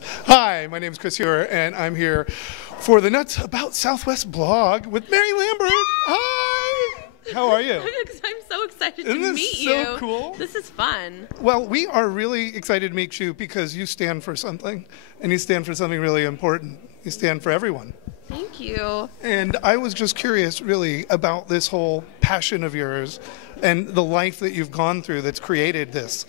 Hi, my name is Chris Ewer, and I'm here for the Nuts About Southwest blog with Mary Lambert. Hi! How are you? I'm so excited Isn't to this meet so you. cool? This is fun. Well, we are really excited to meet you because you stand for something, and you stand for something really important. You stand for everyone. Thank you. And I was just curious, really, about this whole passion of yours and the life that you've gone through that's created this.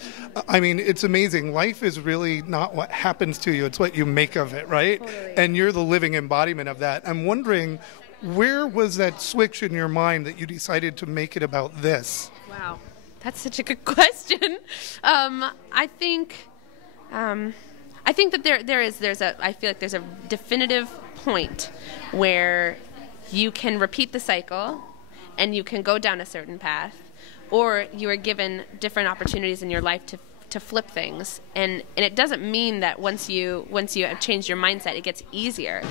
I mean, it's amazing. Life is really not what happens to you, it's what you make of it, right? Totally. And you're the living embodiment of that. I'm wondering, where was that switch in your mind that you decided to make it about this? Wow, that's such a good question. I think that I feel like there's a definitive point where you can repeat the cycle and you can go down a certain path, or you are given different opportunities in your life to flip things, and it doesn't mean that once you have changed your mindset it gets easier.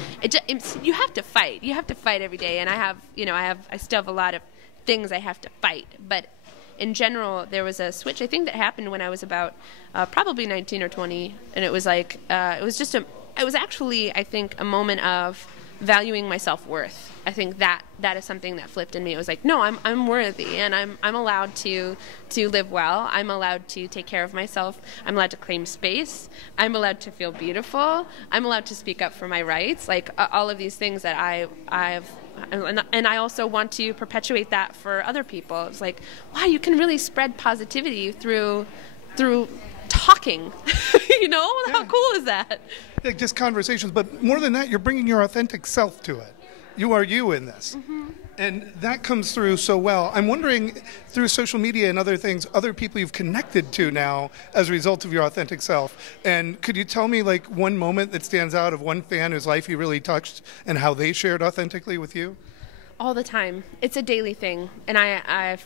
You have to fight. You have to fight every day, and I still have a lot of things I have to fight, but in general, there was a switch, I think, that happened when I was about probably 19 or 20, and it was like it was actually, I think, a moment of valuing my self-worth. I think that is something that flipped in me. It was like, no, I'm worthy, and I'm allowed to live well. I'm allowed to take care of myself. I'm allowed to claim space. I'm allowed to feel beautiful. I'm allowed to speak up for my rights. Like all of these things that I've. And I also want to perpetuate that for other people. It's like, wow, you can really spread positivity through talking. Yeah. How cool is that? Like just conversations, but more than that, you're bringing your authentic self to it. You are you in this. Mm-hmm. And that comes through so well. I'm wondering, through social media and other things, other people you've connected to now as a result of your authentic self. And could you tell me like one moment that stands out of one fan whose life you really touched and how they shared authentically with you? All the time. It's a daily thing. And I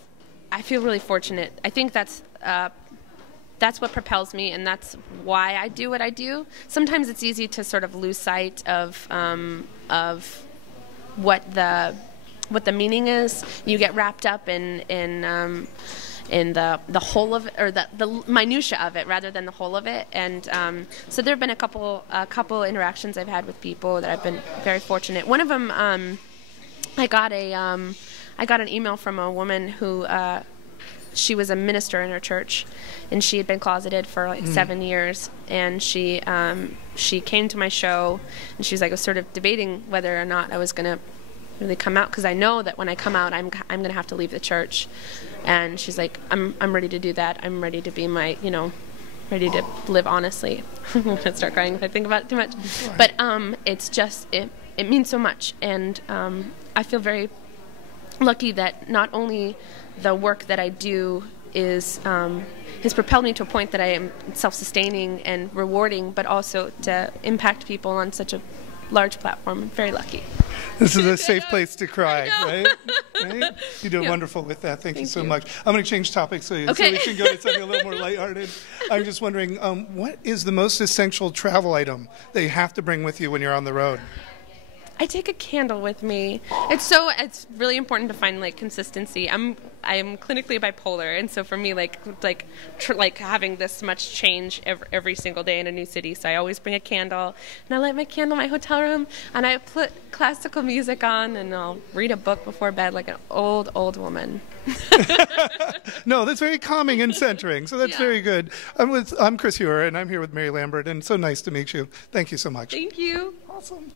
feel really fortunate. I think that's what propels me, and that's why I do what I do. Sometimes it's easy to sort of lose sight of what the meaning is. You get wrapped up in the whole of it, or the minutia of it, rather than the whole of it. And so there have been a couple interactions I've had with people that I've been very fortunate. One of them, I got an email from a woman who. She was a minister in her church, and she had been closeted for like 7 years. And she came to my show, and she was like, I was sort of debating whether or not I was going to really come out, because I know that when I come out, I'm going to have to leave the church. And she's like, I'm ready to do that. I'm ready to be ready to live honestly. I'm going to start crying if I think about it too much. But it's just it means so much, and I feel very lucky that not only the work that I do has propelled me to a point that I am self-sustaining and rewarding, but also to impact people on such a large platform. I'm very lucky. This is a safe place to cry, right? You do wonderful with that. Thank you so much. I'm going to change topics so we can go to something a little more lighthearted. I'm just wondering, what is the most essential travel item that you have to bring with you when you're on the road? I take a candle with me. It's really important to find like consistency. I'm clinically bipolar, and so for me like having this much change every single day in a new city. So I always bring a candle, and I light my candle in my hotel room, and I put classical music on, and I'll read a book before bed like an old woman. No, that's very calming and centering. So that's very good. I'm Chris Ewer, and I'm here with Mary Lambert, and so nice to meet you. Thank you so much. Thank you. Awesome.